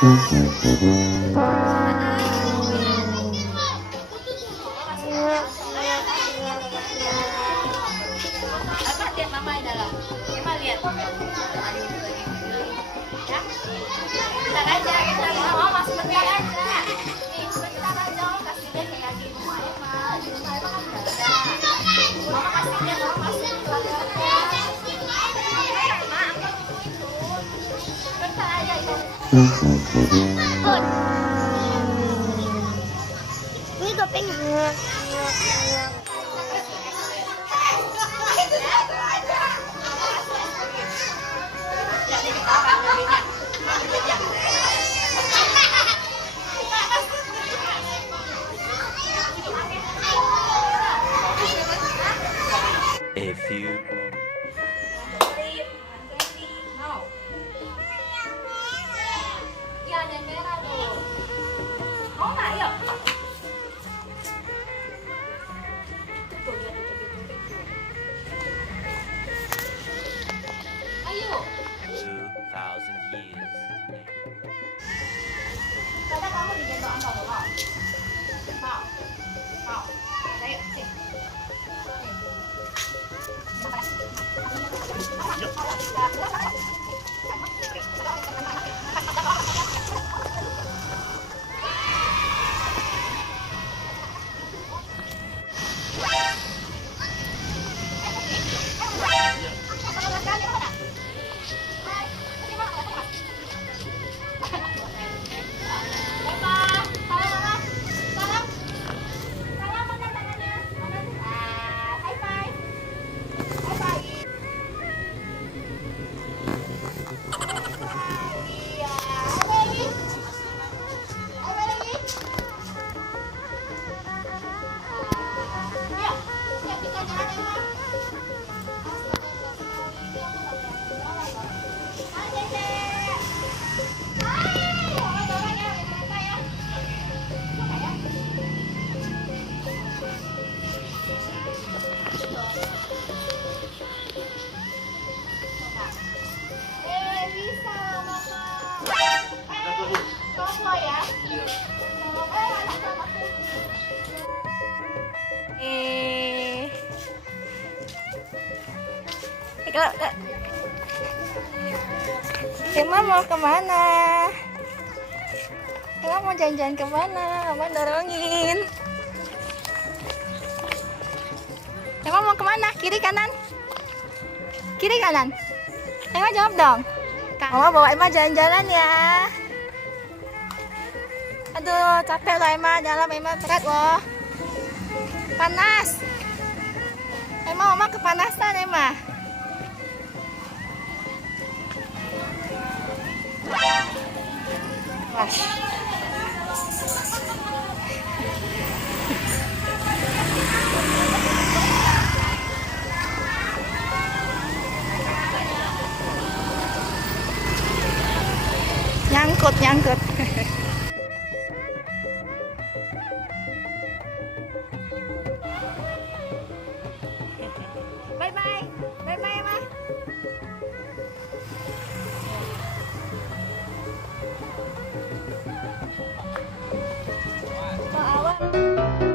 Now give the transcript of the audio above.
Lihat mama di dalam. Emma lihat. Ya. Bentar aja, bentar. Mama sebentar aja. Nih, sebentar aja. Kasih lihat kayak di rumah Emma. Di rumah Emma kan udah ada. Mama kasih lihat, mama kasih lihat. Emma, bentar aja itu. Ini gopeng. A few No. Iya, ada yang merah tuh. Mau nggak? Yuk. Tuh, lihat tuh, tuh. Ayo. 2,000 years later. Tata kamu digendong apa mau? Mau. Mau. Ayo, sini. Emma mau kemana? Emma mau jalan-jalan kemana? Mama dorongin. Emma mau kemana? Kiri kanan? Kiri kanan? Emma jawab dong. Mama bawa Emma jalan-jalan ya. Aduh, capek loh Emma, dalam Emma berat loh. Panas. Emma, mama kepanasan Emma. Wah. Nyangkut. Bye-bye. Bye-bye, Emma. Awal.